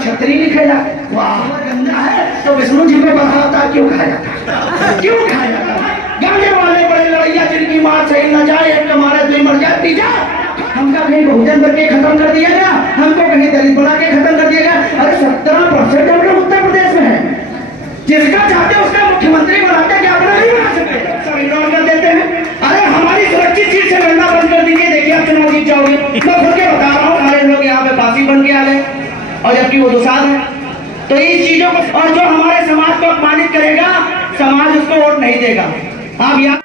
छतरी लिखेगा। वाह गंदा है तो विष्णु जी को बताता क्यों खाया जाता, क्यों खाया जाता। गांजे वाले बड़े लड़ैया जिनकी मां सही न जाए, एक मारे दुई मर जाए तीजा। हमका कहीं बहुजन करके खत्म कर दिया गया, हमको कहीं दलित बना के खत्म कर दिया गया। अरे 17% हम लोग उत्तर प्रदेश में है, जिसका चाहते उसका मुख्यमंत्री बनाते, क्या अपना नहीं बना सकते, सब इग्नोर कर देते हैं। अरे हमारी सुरक्षित सीट से लड़ना बंद कर दीजिए, देखिए आप चुनाव जीत जाओगे। मैं खुद के बता रहा हूँ, सारे लोग यहाँ पे फांसी बन के आ गए और जबकि वो दुसाध है। तो इन चीजों को, और जो हमारे समाज को अपमानित करेगा समाज उसको वोट नहीं देगा। आप यहाँ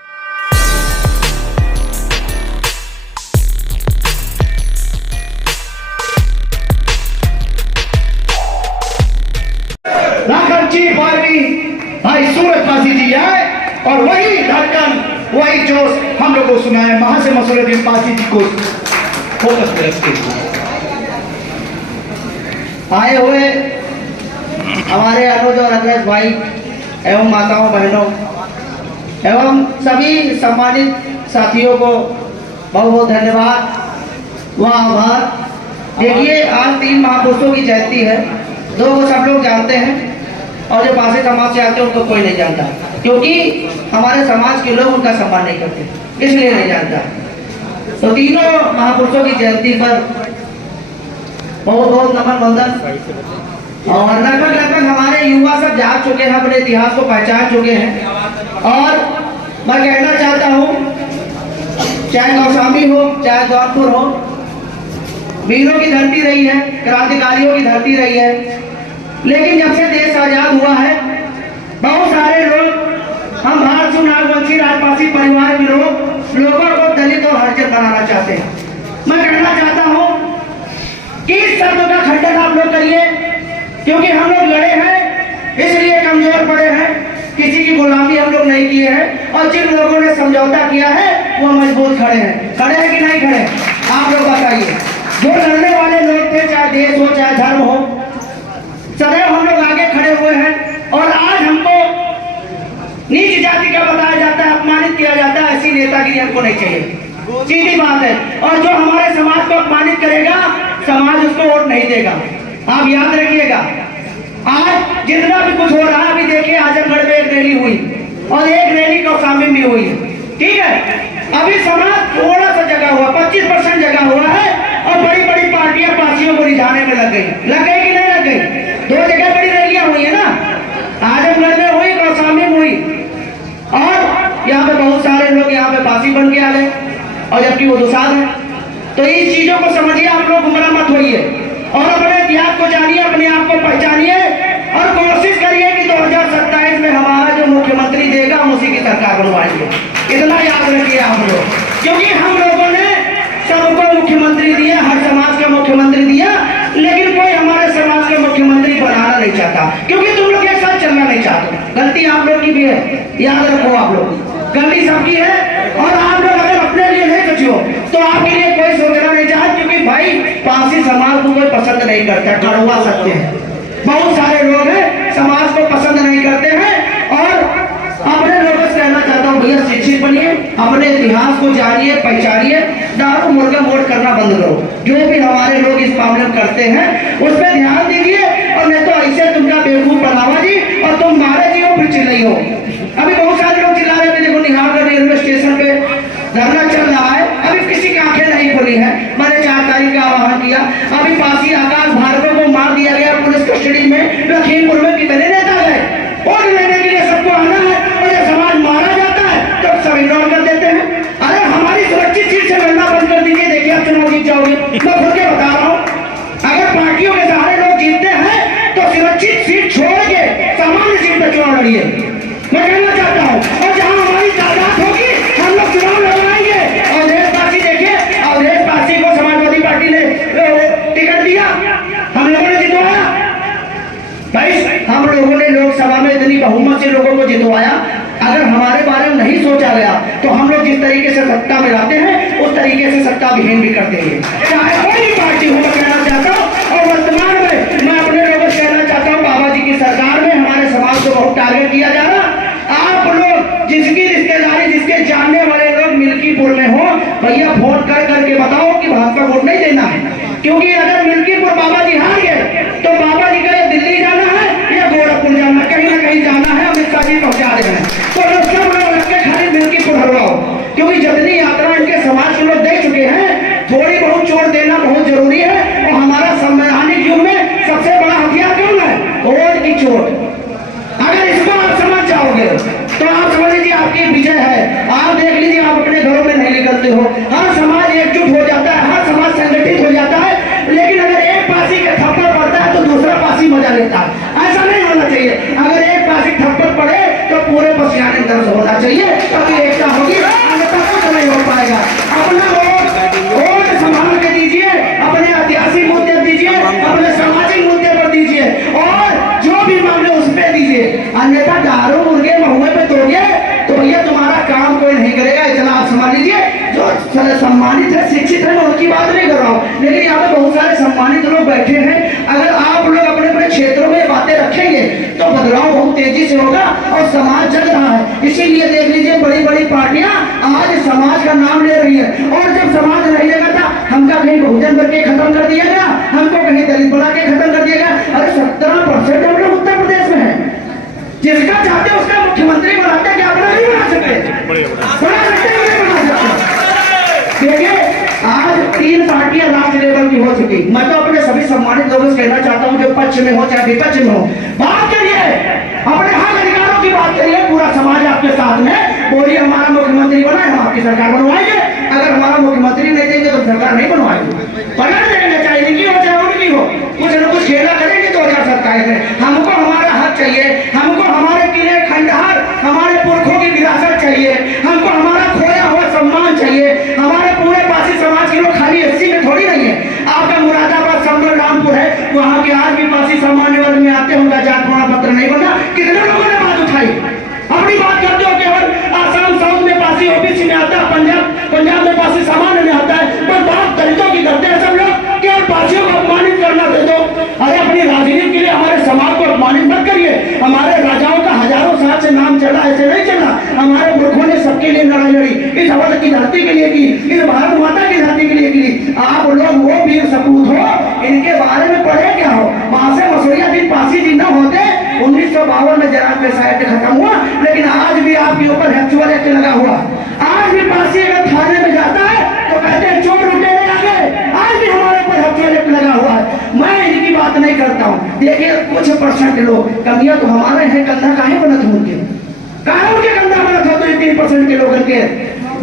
भाई सूरजवासी जी आए और वही धड़कन वही जोश हम लोग को सुनाए महासे मसूरुद्दीन पासी जी को फोकस पे रखते आए हुए हमारे अनुज और अग्रज भाई एवं माताओं बहनों एवं सभी सम्मानित साथियों को बहुत बहुत धन्यवाद व आभार। देखिए आज 3 महापुरुषों की जयंती है, 2 को सब लोग जानते हैं और जो पासे समाज से आते हैं उनको कोई नहीं जानता, क्योंकि हमारे समाज के लोग उनका सम्मान नहीं करते, इसलिए नहीं जानता। तो तीनों महापुरुषों की जयंती पर बहुत बहुत नमन वंदन। और लगभग हमारे युवा सब जाग चुके हैं, अपने इतिहास को पहचान चुके हैं। और मैं कहना चाहता हूँ, चाहे कौशाम्बी हो चाहे जौनपुर हो, वीरों की धरती रही है, क्रांतिकारियों की धरती रही है। लेकिन जब से देश आजाद हुआ है, बहुत सारे लोग, हम भारत नागवंशी राजपासी परिवार के लोगों को दलित और हरिजन बनाना चाहते हैं। मैं कहना चाहता हूं कि इस शब्द का खंडन आप लोग करिए, क्योंकि हम लोग लड़े हैं इसलिए कमजोर पड़े हैं, किसी की गुलामी हम लोग नहीं किए हैं। और जिन लोगों ने समझौता किया है वो मजबूत खड़े हैं। खड़े हैं कि नहीं खड़े, आप लोग बताइए। जो लड़ने वाले लोग थे, चाहे देश हो चाहे धर्म हो, सदैव हम लोग आगे खड़े हुए हैं। और आज हमको नीच जाति का बताया जाता है, अपमानित किया जाता है, ऐसी नेतागिरी हमको नहीं चाहिए, सीधी बात है। और जो हमारे समाज को अपमानित करेगा समाज उसको वोट नहीं देगा, आप याद रखिएगा। आज जितना भी कुछ हो रहा है, अभी देखिए आजमगढ़ में एक रैली हुई और एक रैली कौशाम्बी में हुई, ठीक है। अभी समाज थोड़ा सा जगह हुआ, 25% जगह हुआ है और बड़ी बड़ी पार्टियां पासियों को रिझाने में लग गई कि नहीं लग गई। 2 जगह बड़ी रैलियां हुई है ना, आजमगढ़ में हुई, कौशाम्बी में हुई, और यहाँ पे बहुत सारे लोग यहाँ पे फांसी बन के आ गए और जबकि वो दुसाध है। तो इस चीजों को समझिए, आप लोग गुमराह मत होइए और अपने इतिहास को जानिए, अपने आप को पहचानिए और कोशिश करिए कि 2027 में हमारा जो मुख्यमंत्री देगा हम उसी की सरकार बनवाएंगे। इतना याद रखिए आप लोग, क्योंकि हम लोगों ने सबको मुख्यमंत्री दिया, हर समाज का मुख्यमंत्री दिया, लेकिन कोई हमारे समाज का मुख्यमंत्री बनाना नहीं चाहता, क्योंकि तुम लोग एक साथ चलना नहीं चाहते। गलती आप लोग की भी है, याद रखो, आप लोग गलती सबकी है। और आप लोग अगर अपने लिए नहीं सोचो तो आपके लिए कोई सोचना नहीं चाहता, क्योंकि भाई पासी समाज को कोई पसंद नहीं करता, करवा सकते हैं। बहुत सारे लोग हैं समाज को पसंद नहीं करते हैं। और अपने लोगों से कहना चाहता हूँ, भैया शिक्षित बनिए, अपने इतिहास को जानिए, पहचानिए, दारू मुर्गा वोट करना बंद करो। जो भी हमारे लोग इस मामले में करते हैं उस पर ध्यान दीजिए, और नहीं तो ऐसे तुमका बेवकूफ बनावा जी और तुम मारे जी हो फिर चिल्लाई हो। अभी बहुत सारे लोग चिल्ला रहे थे, देखो निहारगढ़ रेलवे स्टेशन पे धरना चल रहा है, अभी किसी की आंखें नहीं खुली है। मैंने 4 तारीख का आह्वान किया, अभी पासी आकाश भार्गव को मार दिया गया पुलिस कस्टडी में। लखीमपुर में कितने नेता गए वोट लेने के लिए, सबको आना है, और जब समाज मारा जाता है तो सब इग्नोर कर देते हैं। अरे हमारी सुरक्षित सीट से लड़ना बंद कर दीजिए, देखिए आप चुनाव जीत जाओगे। मैं खुद के बता रहा हूँ, अगर पार्टियों के सहारे लोग जीतते हैं तो सुरक्षित सीट छोड़ के सामान्य सीट पर चुनाव लड़िए, मैं कहना चाहता हूँ। और जहाँ हमारी तादाद होगी हम लोग चुनाव लड़वाएंगे। और देशवासी देखिए, और देशवासी को समाजवादी पार्टी ने टिकट दिया, हम लोगों ने जितवाया भाई, हम लोगों ने लोकसभा में इतनी बहुमत से लोगों को जितवाया। अगर हमारे बारे में नहीं सोचा गया तो हम लोग जिस तरीके से सत्ता में लाते हैं उस तरीके से सत्ता विहीन भी कर देंगे, चाहे कोई पार्टी हो। मैं कहना चाहता हूँ, और वर्तमान में मैं अपने लोगों से कहना चाहता हूँ, बाबा जी की सरकार में हमारे समाज को बहुत टारगेट किया जा रहा। आप लोग जिसकी रिश्तेदारी, जिसके जानने वाले लोग मिल्कीपुर में हो, भैया वोट कर करके बताओ कि भाजपा वोट नहीं देना है, क्योंकि अगर मिल्कीपुर बाबा जी हार गए तो बाबा हर समाज एकजुट हो जाता है, हर समाज संगठित हो जाता है, लेकिन अगर एक पासी का थप्पड़ पड़ता है तो दूसरा पासी मजा लेता है। ऐसा नहीं होना चाहिए। अगर एक पासी थप्पड़ पड़े तो पूरे पसियाने दर्द होना चाहिए, तभी एकता होगी, अन्यथा कुछ नहीं हो पाएगा। अपना वोट संभाल के दीजिए, अपने ऐतिहासिक मुद्दे दीजिए, अपने सामाजिक मुद्दे पर दीजिए, और जो भी मामले उस पर दीजिए। अन्यथा दारू मुर्गे महुए पे दोगे तो भैया तुम्हारा काम कोई नहीं करेगा। इतना आप समझ लीजिए। जो सम्मानित है, शिक्षित है, मैं उनकी बात नहीं कर रहा हूँ, लेकिन यहाँ पे बहुत सारे सम्मानित लोग बैठे हैं। अगर आप लोग अपने अपने क्षेत्रों में बातें रखेंगे तो बदलाव बहुत तेजी से होगा और समाज जग रहा है। इसीलिए देख लीजिए, बड़ी बड़ी पार्टियां आज समाज का नाम ले रही है, और जब समाज नहीं लेगा था, हमका कहीं बहुजन करके खत्म कर दिया गया, हमको कहीं दलित बना के खत्म कर दिया गया। अरे 17% हम लोग उत्तर प्रदेश में है, जिसका चाहते उसका मुख्यमंत्री बनाते, क्या अपना नहीं बना सकते? बना सकते हैं, नहीं बना सकते? देखिए, आज 3 पार्टियां राष्ट्र लेवल की हो चुकी। मैं तो अपने सभी सम्मानित लोगों से कहना चाहता हूं, जो पक्ष में हो चाहे विपक्ष में हो, बात करिए, अपने हक अधिकारों की बात करिए। पूरा समाज आपके साथ में, बोलिए हमारा मुख्यमंत्री बना है, हम आपकी सरकार बनवाएंगे। अगर हमारा मुख्यमंत्री नहीं देंगे तो सरकार नहीं बनवाएंगे, बना देंगे, चाहे इनकी हो चाहे उनकी हो, कुछ न कुछ खेला करेंगे 2027 में। हमको हमारा हक चाहिए, हमको हमारे किले खंडहर, हमारे पुरखों की विरासत चाहिए, हमको हमारा खोया हुआ सम्मान चाहिए। हमारे पूरे पासी समाज के लोग खाली 80 में थोड़ी नहीं है। आपका मुरादाबाद संबल रामपुर है, वहां के आज भी पासी सामान्य वर्ग में आते हैं, उनका जात प्रमाण पत्र नहीं बना। कितने लोगों ने बात उठाई? अपनी बात करते हो केवल आसाम साउथ में पासी ओबीसी में आता है, पंजाब में पासी सामान्य में आता है, पर बात दलितों की करते हैं सब लोग। केवल पासियों को अपमानित करना दे दो। अरे अपनी राजनीति के लिए हमारे समाज को अपमानित मत करिए। हमारे राजाओं का हजारों साल से नाम चला, ऐसे नहीं चला। हमारे पुरखों ने सबके लिए लड़ाई लड़ी, इस अवध की धरती के लिए की, इस भारत माता की धरती के लिए की। आप लोग वो वीर सपूत हो, इनके बारे में पढ़े क्या हो? वहां से मसूरिया दिन पासी जी न होते, 1952 में जराब पेशा एक्ट खत्म हुआ, लेकिन आज भी आपके ऊपर हेक्चुअल एक्ट लगा हुआ। आज भी पासी अगर थाने में जाता है तो कहते हैं चोर लुटेरे आ गए। आज भी हमारे ऊपर हेक्चुअल एक्ट लगा हुआ है। मैं इनकी बात नहीं करता हूँ। देखिए, कुछ परसेंट लोग, कमियां तो हमारे हैं, कंधा काहे बनत हो उनके, काहे उनके कंधा बनत हो? तो 3% के लोगों के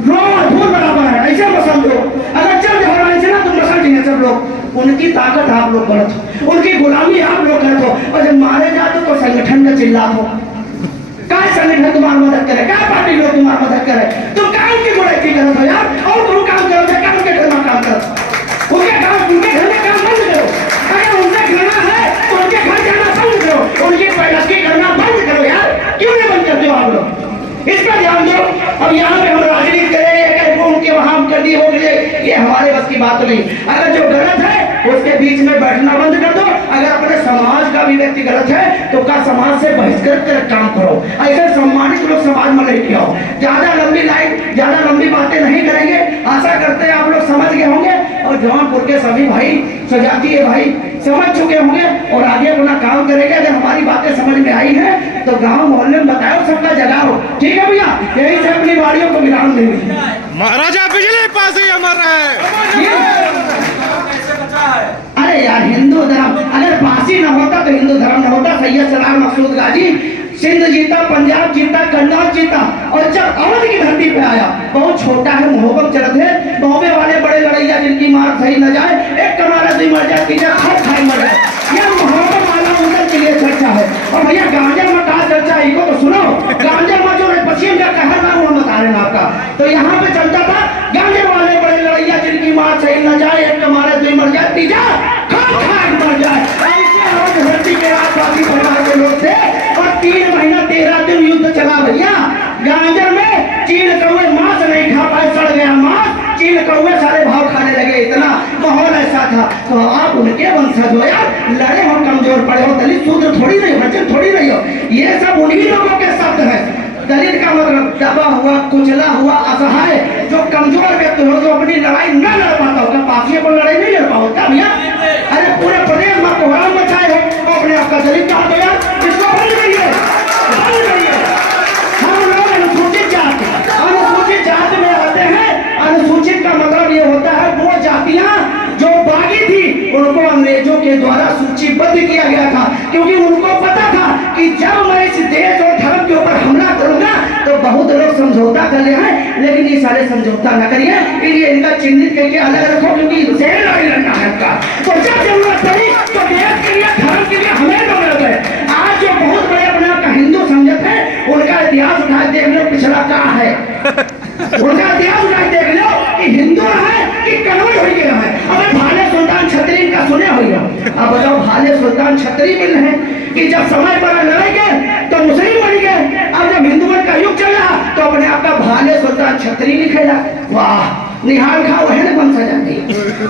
धूल बराबर है, ऐसे मसल दो। अगर चल जाओ ना तुम मसल चाहिए सब लोग। उनकी ताकत आप लोग गलत हो, उनकी गुलामी आप लोग गलत हो, और जब मारे जाते तो संगठन का चिल्ला हो। क्या संगठन तुम्हारी मदद करे? क्या पार्टी लोग तुम्हारी मदद करे? तुम काम की बुराई गलत हो यार, और तुम काम करो, काम के घर में काम करो, उनके घर में काम बंद करो। अगर उनसे करना है तो उनके घर जाना बंद करो, उनकी पैरवी करना बंद करो यार। क्यों नहीं बंद करते हो आप लोग? इस पर ध्यान दो। अब यहाँ पे हम राजनीति करें, उनके वहां कर दिए हो गए, ये हमारे बस की बात नहीं। अगर जो गलत है उसके बीच में बैठना बंद कर दो। अगर अपने समाज का भी व्यक्ति गलत है तो का समाज से बहिष्कृत कर काम करो। ऐसे सम्मानित लोग समाज में लेके आओ। ज्यादा लंबी लाइन, ज्यादा लंबी बातें नहीं करेंगे। आशा करते हैं आप लोग समझ गए होंगे, और जौनपुर के सभी भाई, सजातीय भाई समझ चुके होंगे और आगे अपना काम करेंगे। अगर हमारी बातें समझ में आई है तो गांव मोहल्ले में बताओ, सबका जगाओ। ठीक है भैया, यही से अपनी बाड़ियों को विराम देंगे। महाराजा बिजली पास ही अमर रहे। अरे यार, हिंदू धर्म अगर फांसी न होता तो हिंदू धर्म न होता। सैयद सलाम मकसूद गाजी सिंध जीता, पंजाब जीता, कन्नौज जीता, और जब अवध की धरती पे आया, बहुत छोटा है, मोहब्बत चलत है, बॉम्बे वाले बड़े लड़ैया जिनकी मार सही न जाए, एक कमारा दुई मर जाए, तीसरा खट खाई मर जाए। यह मोहब्बत वाला उनके के लिए चर्चा है। और भैया गांजा में कहा चर्चा है, इनको तो सुनो। गांजा में जो पश्चिम का कहर था वो बता रहे हैं आपका, तो यहाँ पे चलता था गांजे वाले बड़े लड़ैया जिनकी मार सही न जाए, एक कमारा दुई मर जाए, तीसरा खट खाई मर जाए। ऐसे लोग धरती के आसपासी परिवार के लोग थे, और 3 महीना 13 दिन युद्ध चला भैया। गांजर में चील कौवे मांस नहीं खा पाए, सड़ गया मांस, चील कौवे सारे भाव खाने लगे, इतना माहौल ऐसा था। तो आप उनके वंशज हो यार, लड़े हो, कमजोर पड़े हो, दलित शूद्र थोड़ी नहीं हो, बच्चे थोड़ी नहीं हो। ये सब उन्हीं लोगों के शब्द है। दलित का मतलब दबा हुआ, कुचला हुआ, असहाय, जो कमजोर व्यक्ति हो, जो अपनी लड़ाई न लड़ पाता होगा, पासियों पर लड़ाई नहीं लड़ पाता भैया। अरे पूरे प्रदेश में कोहराम मचाए हो, तो अपने आपका दलित कहा तो यार, इसको बंद करिए, बंद करिए। हम लोग अनुसूचित जाति में आते हैं। अनुसूचित का मतलब ये होता है वो जातियां जो बागी थी उनको अंग्रेजों के द्वारा सूचीबद्ध किया गया था, क्योंकि उनको पता था कि जब मैं इस देश और धर्म के ऊपर हमला करूंगा तो बहुत लोग समझौता कर ले हैं, लेकिन ये सारे समझौता न करिए, इसलिए इनका चिन्हित करके अलग रखो, क्योंकि इनसे लड़ाई लड़ना है इनका। तो जब जरूरत पड़ी तो देश के लिए धर्म के लिए हमें लोग गए। आज जो बहुत बड़े अपने आप का हिंदू समझते हैं, उनका इतिहास उठा देख लो पिछला क्या है, उनका इतिहास उठा देख लो कि हिंदू है कि कन्वर्ट हो गया है। अब भाले सुल्तान छतरी का सुने हो गया, अब बताओ भाले सुल्तान छतरी मिल रहे हैं कि जब समय पर लड़ेंगे तो मुस्लिम बन गए, अब जब हिंदुओं का युग चल रहा तो अपने आप का भाले सुल्तान छतरी लिखेगा। वाह, निहाल खा वह ने बन सजाती।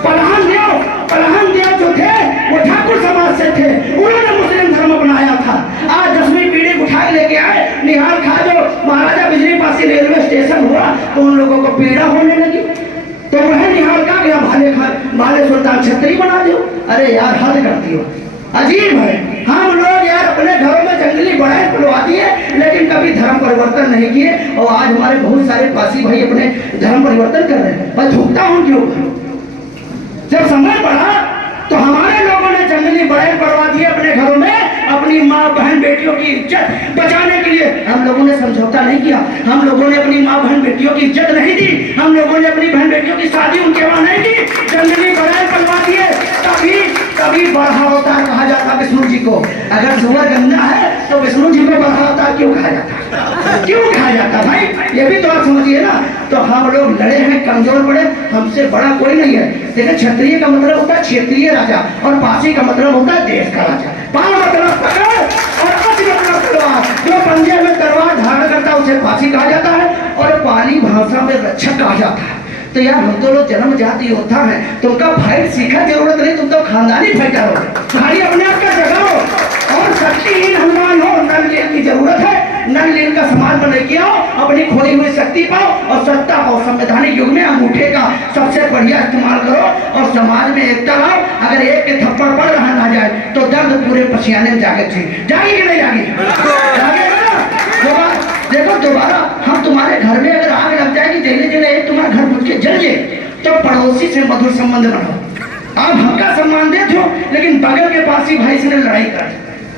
पलहन देव जो थे वो ठाकुर समाज से थे, उन्होंने मुस्लिम धर्म अपनाया था। आज 10वीं पीढ़ी उठा के लेके आए निहाल खा, जो महाराजा बिजली पासी रेलवे स्टेशन हुआ तो उन लोगों को पीड़ा होने लगी, तो वह निहाल का गया भाले सुल्तान छतरी बना दो। अरे यार हद करती हो, अजीब है। हम लोग यार अपने घरों में जंगली बढ़ाई खुलवा दिए, लेकिन कभी धर्म परिवर्तन नहीं किए, और आज हमारे बहुत सारे पासी भाई अपने धर्म परिवर्तन कर रहे हैं। मैं झुकता हूं क्यों? जब समय बढ़ा तो हमारे लोगों ने जंगली बढ़ाई करवा दिए अपने घरों में, अपनी माँ बहन बेटियों की इज्जत बचाने के लिए। हम लोगों ने समझौता नहीं किया, हम लोगों ने अपनी माँ बहन बेटियों की इज्जत नहीं दी, हम लोगों ने अपनी बहन बेटियों की शादी उनके वहां नहीं की, जंगली बढ़ाई करवा दिए। कभी बढ़ा अवतार कहा जाता विष्णु जी को। अगर सुअर गंदा है तो विष्णु जी को बढ़ा अवतार क्यों कहा जाता? क्यों कहा जाता भाई? ये भी तो आप समझिए ना। तो हम लोग लड़े हैं, कमजोर पड़े, हमसे बड़ा कोई नहीं है। देखिए, क्षत्रिय का मतलब होता है क्षेत्रीय राजा, और पासी का मतलब होता है देश का राजा। पाल मतलब पकड़ और अच मतलब तलवार। जो पंजे में तलवार धारण करता है उसे पासी कहा जाता है, और पाली भाषा में रक्षक कहा जाता है। तो यार हम तो लोग जन्म जाति योद्धा हैं, तुमका फाइट सीखा जरूरत नहीं, तुम तो खानदानी फाइटर हो। खाली अपने आप का जगह हो और शक्तिहीन हनुमान हो, नल लीन की जरूरत है। नल लीन का समाज बन के आओ, अपनी खोई हुई शक्ति पाओ और सत्ता पाओ। संवैधानिक युग में अंगूठे का सबसे बढ़िया इस्तेमाल करो और समाज में एकता लाओ। अगर एक के थप्पड़ पड़ रहा ना जाए तो दर्द पूरे पसियाने में जागे थे। जागी कि नहीं जागी? जागेगा ना। देखो दोबारा हम तुम्हारे घर में अगर आग लग जाएगी, जले जले एक तुम्हारा घर बुझ के जल जाए, तो पड़ोसी से मधुर संबंध बनाओ। आप हमका सम्मान देते हो, लेकिन बगल के पासी भाई से लड़ाई कर,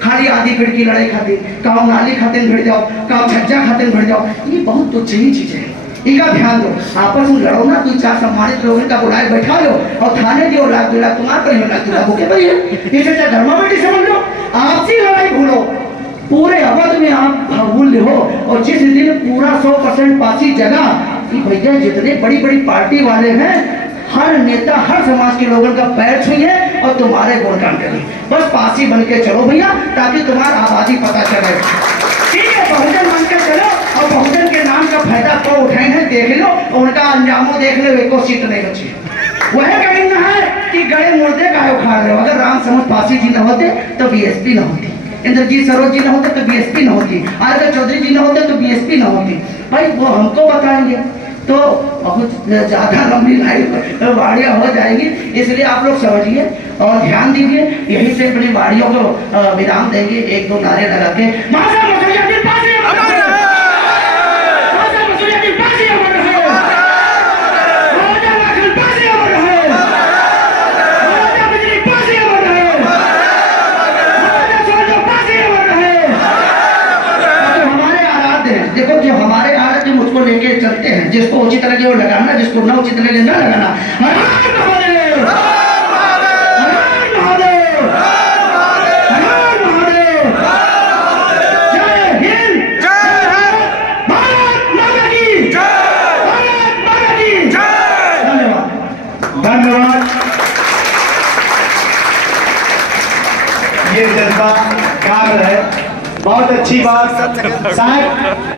खाली आधी फिर की लड़ाई खाती, काव नाली खाते भिड़ जाओ, काव छज्जा खाते भिड़ जाओ। ये बहुत तुच्छ ही चीजें हैं, इनका ध्यान दो। आपस में लड़ो ना, 2-4 सम्मानित लोगों का बुलाए बैठा लो और थाने दियो, लाख 2 लाख तुम्हारे पर लाख 2 लाख होके भाई इसे चाहे धर्मा बेटी समझ लो। आपसी लड़ाई भूलो, पूरे अवध में आप भूल हो। और जिस दिन पूरा 100% पासी जगह कि भैया जितने बड़ी बड़ी पार्टी वाले हैं, हर नेता हर समाज के लोगों का पैर छुइए और तुम्हारे गुणगान करें। बस पासी बन के चलो भैया, ताकि तुम्हारा आबादी पता चले। ठीक है, बहुजन बन के चलो और बहुजन के नाम का फायदा तो उठाए हैं, देख लो उनका अंजामो देख लो, एको सीट नहीं बची। वह कहना है कि गए मुर्दे का उखाड़ लो। अगर राम समझ पासी जी न होते तो बीएसपी न होती, इंद्रजीत सरोज जी न होते तो बीएसपी न होती, आरके चौधरी जी न होते तो बीएसपी न होती। भाई वो हमको बताएंगे तो बहुत ज्यादा लंबी लाइफ वाड़ियाँ हो जाएगी। इसलिए आप लोग समझिए और ध्यान दीजिए। यहीं से अपनी वाड़ियों को विराम देंगे, 1-2 नारे लगा के। देखो जो हमारे आराध्य मुझको लेके चलते हैं, जिसको उचित लगे वो लगाना, जिसको न उचित लगे न लगाना। हर हर महादेव, हर हर महादेव, हर हर महादेव। जय हिंद, जय भारत माता की जय, भारत माता की जय। धन्यवाद, धन्यवाद। ये जज्बा कार है, बहुत अच्छी बात साहब।